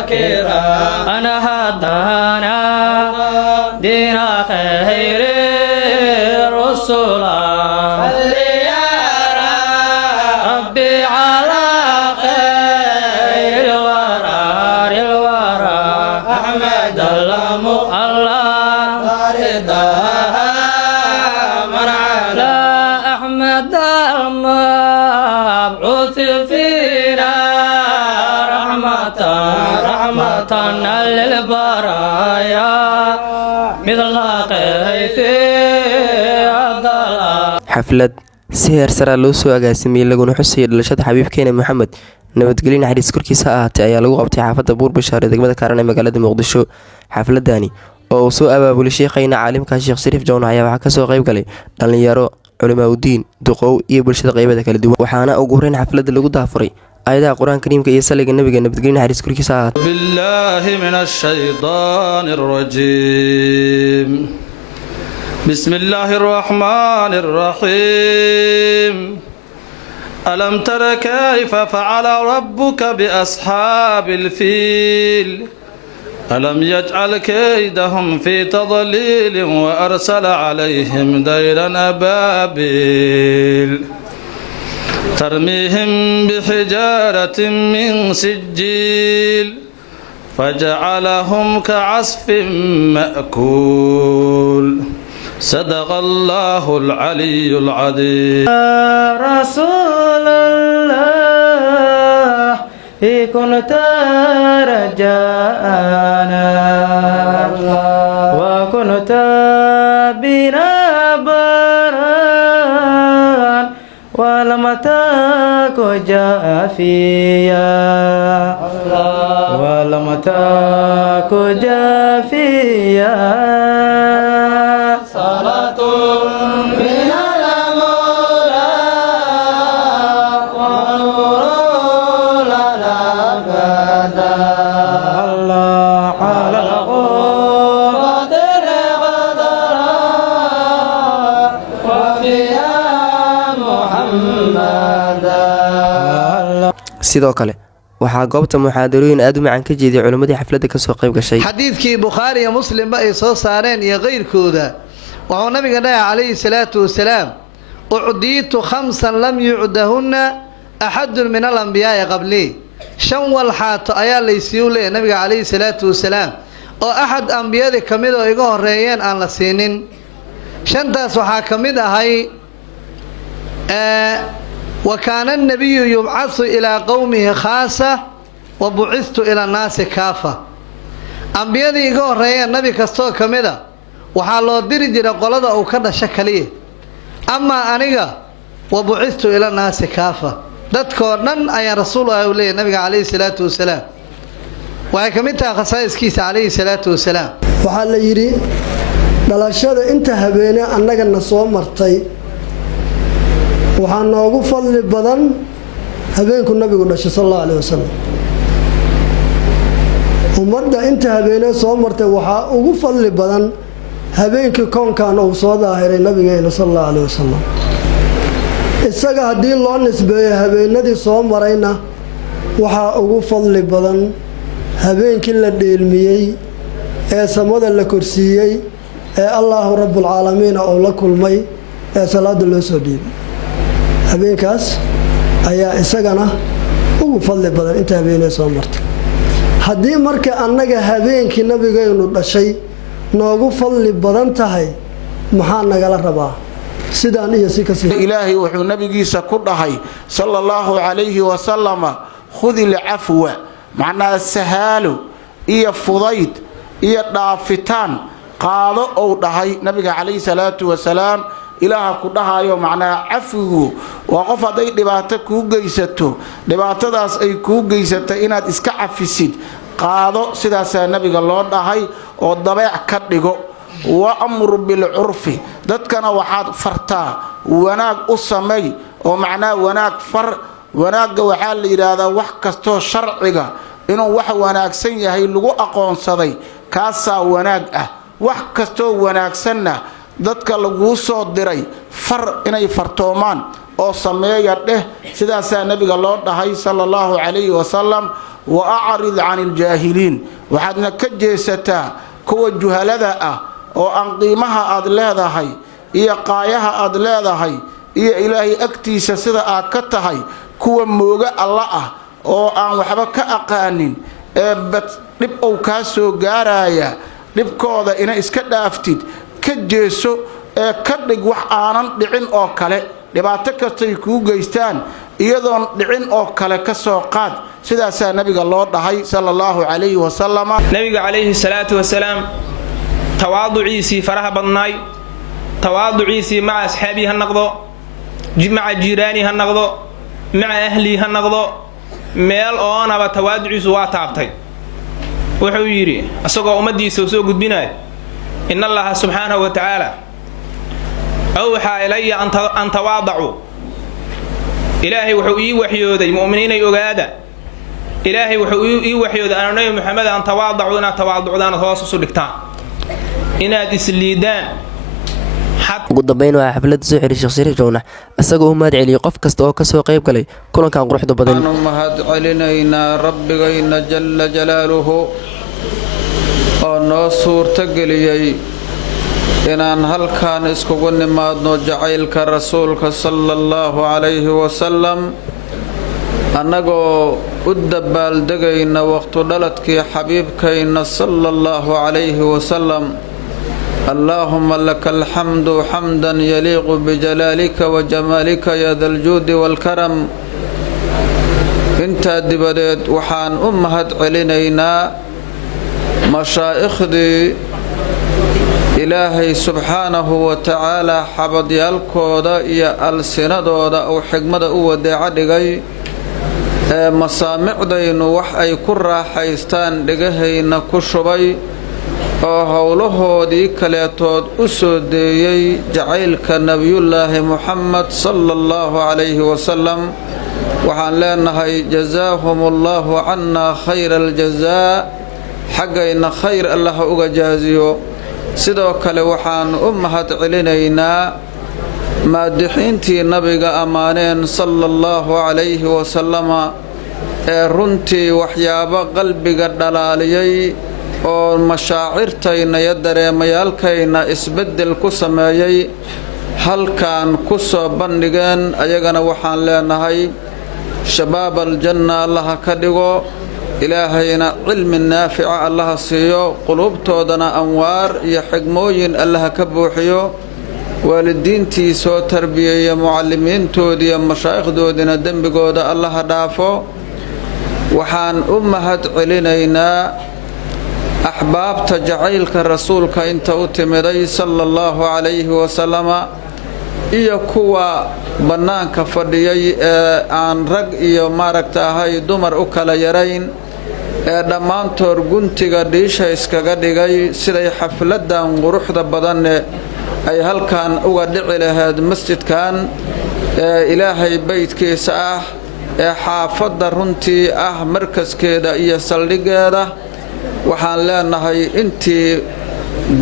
أنا هدانا دين خير الرسل صل يا ربي على خير الورى أحمد الله رضاها من على أحمد المبعوث فينا رحمة للبرايا مثل قيث xaflad si heer sare loo soo agaasimiyay laguna xusayay dhalashada xabiibkeena Maxamed nabadgelyo naxariis korkiisa ahaatay ayaa lagu qabtay xaafadda Buur-Bashaar ee degmada Kaarane magaalada Muqdisho. xafladani oo uu soo abaabulay sheekayna caalimka Sheekh Shariif Jawna ayaa waxaa ka soo qayb galay dhalinyaro, culimo diin, duqow iyo bulshada qaybada kala duwan. waxaana ugu horeyn xafladda lagu daafuray آيات القرآن الكريم كي يسلق النبي نبتقلين حديث كل كساعات بالله من الشيطان الرجيم بسم الله الرحمن الرحيم ألم تر كيف فعل ربك بأصحاب الفيل ألم يجعل كيدهم في تضليل وأرسل عليهم ديرا أبابيل ترميهم بحجارة من سجيل فجعلهم كعصف مأكول صدق الله العلي العظيم يا رسول الله كنت رجاءنا وكنت بنا ولم تك جافيا ولم تك جافيا صلاة من المولى ونور لنا بدا الله على القدر قدرا وفيها sidoo kale waxaa goobta muxaadarooyin aad u macaan ka jeeday culimadii xafladda ka soo qayb gashay. xadiidkii Bukhari iyo Muslim ay soo saareen iyo qeyrkooda wuxuu nabiga dhahay calayhi salaatu wasalaam ucdiitu khamsan lam yucdahunna axadun min al-anbiyaa'i qabli shan walxaato ayaa laysiiyu leeyahay nabiga calayhi salaatu wasalaam oo axad ambiyadii ka mid oo iga horeeyeen aan la siinin. shantaas waxaa ka mid ahay وكان النبي يبعث إلى قومه خاصة وبعثت إلى الناس كافة. أنبيادي يقول رأي النبي كستو كمدا وحالو ديري قولada أو كذا شكليه أما أنيقا وبعثت إلى الناس كافة dadkoo dhan ayaa rasuul u leeyahay nabiga calayhi salaatu wasalaam. waxay ka mid tahay khasaa'iskiisa calayhi salaatu wasalaam. waxaa la yidhi dhalashada inta habeene annagana soo martay waxaa noogu fadli badan habeenku nabigu dhashay sallallahu alayhi wasallam. ummadda inta habeenee soo martay waxaa ugu fadli badan habeenkii koonkan uu soo daahiray nabigeena sallallahu alayhi wasallam. isaga haddii loo nisbeeyo habeenadii soo marayna waxaa ugu fadli badan habeenkii la dheelmiyey ee samada la korsiiyey ee Allahu rabbul caalamiin oo la kulmay ee salaada loo soo dhiibay. habeenkaas ayaa isagana ugu fadli badan inta habeenee soo martay. haddii marka annaga habeenkii nabigeenu dhashay noogu fadli badan tahay maxaa nagala rabaa sidaan iyo si kasii ilaahi wuxuu nabigiisa ku dhahay sallallahu alayhi wa sallama khudil afwa macnaa sahaalo iyo fudayd iyo dhaafitaan qaado oo dhahay nabiga calayhi salaatu wasalaam ilaaha ku dhahayo macnaa afigu waa qof haday dhibaato ku geysato dhibaatadaas ay ku geysato inaad iska cafisid qaado sidaas nabiga loo dhahay oo dabeec ka dhigo wa amru bil urfi dadkana waxaad fartaa wanaag u sameey oo macnaa wanaag far wanaaga waxa la yiraahdaa wax kasto sharciga inuu wax wanaagsan yahay lagu aqoonsaday kaasa wanaag ah wax kasto wanaagsanna dadka lagu soo diray far inay fartoomaan oo sameeya dheh sidaas nabiga loo dhahay sallallahu alayhi wa sallam wa acrid cani iljaahiliin waxaadna ka jeesataa kuwa juhalada ah oo aan qiimaha aad leedahay iyo qaayaha aad leedahay iyo ilaahay agtiisa sida aad ka tahay kuwa mooga alla ah oo aan waxba ka aqaanin ee dhib uu kaa soo gaaraya dhibkooda ina iska dhaaftid ka jeeso ee ka dhig wax aanan dhicin oo kale dhibaato kastay kuu geystaan iyadoon dhicin oo kale ka soo qaad sidaasaa nabiga loo dhahay sallallahu alayhi wasallam nabiga alayhi salaatu wasalaam tawaaduciisii faraha badnaay tawaaduciisii maca asxaabii ha noqdo maca jiiraani ha noqdo maca ahlii ha noqdo meel oonaba tawaaduciisu waa taabtay wuxuu yidhi asagoo ummaddiisa soo gudbinaya in allaha subxaanahu wa tacaala awxaa ilaya an tawaadacuu ilaahay wuxuu ii waxyooday mu'miniinay ogaada ilaahay wuxuu ii waxyooday ana nabi maxamed an tawaadacuu inaad tawaaducdaan hoos usu dhigtaan inaad isliidaan ugu dambeyn waa xafladda soo xiray Sheekh Shariif Jawnax asagoo u mahad celiyay qof kasta oo ka soo qayb galay kulankan quruxda badan aanu mahad celinaynaa rabbigayna jalla jalaaluhu oo noo suurta geliyay inaan halkaan iskugu nimaadno jacaylka rasuulka sallallahu alayhi wasallam annagoo u dabaaldegayna waqti dhaladkii xabiibkayna sallallahu alayhi wasallam اللهم لك الحمد حمدا يليق بجلالك وجمالك يا ذا الجود والكرم انت دبدت وحان امهد علينا مشايخدي إلهي سبحانه وتعالى حبض يالكودا يا السندودا او حكمدا او وداعدغي مسامعدين wax ay ku raaxaystaan dhagahayna ku shubay oo howlahoodii kaleetood u soo deeyay jacaylka nabiyullaahi muxamed sallallahu alayhi wasallam waxaan leenahay jazaahumullahu canna khayra aljazaa xaggayna khayr allah uga jaaziyo sidoo kale waxaan u mahad celinaynaa maadixiintii nabiga ammaaneen sallallahu alayhi wasallama ee runtii waxyaabo qalbiga dhalaaliyay oo mashaacirtayna iyo dareemayaalkayna isbeddel ku sameeyay halkaan ku soo bandhigeen ayagana waxaan leenahay shabaab aljanna allaha ka dhigo ilaahayna cilmi naafica allaha siiyo qulubtoodana anwaar iyo xigmooyin allaha ka buuxiyo waalidiintii soo tarbiyeeya mucallimiintoodii iyo mashaayikhdoodina dembigooda allaha dhaafo waxaan u mahad celinaynaa أحبابت جعيلك رسولك انت اتمدي صلى الله عليه وسلم إيا كوا بنانك فرديي عن رق إيا ماركتاهاي دمر أكلا يرين دمان تورغنتيغ ديشا اسكاغا ديغاي سيداي حفلدان غروحدا بدن أي هل كان أغدعي لهاد مسجد كان إلهي بيت كيسا حافظ رنتي مركز كيدا إيا سالدقادا waxaan leenahay intii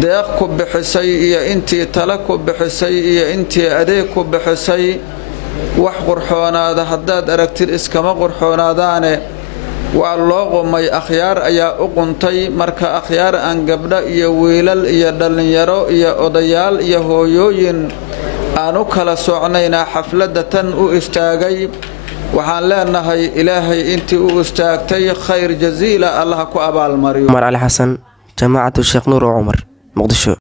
deeq ku bixisay iyo intii tala ku bixisay iyo intii adeeg ku bixisay wax qurxoonaada haddaad aragtid iskama qurxoonaadaane waa loo qumay akhyaar ayaa u quntay marka akhyaar aan gabdho iyo wiilal iyo dhallinyaro iyo odayaal iyo hooyooyin aan u kala socnaynaa xafladda tan u istaagay waxaan leenahay ilaahay intii u istaagtay khayr jaziila allah ku abaalmariyo Umar Ali Xasan Jamaacatu Sheekh Nuur Umar Muqdisho